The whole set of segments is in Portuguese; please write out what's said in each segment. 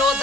を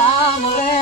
amore é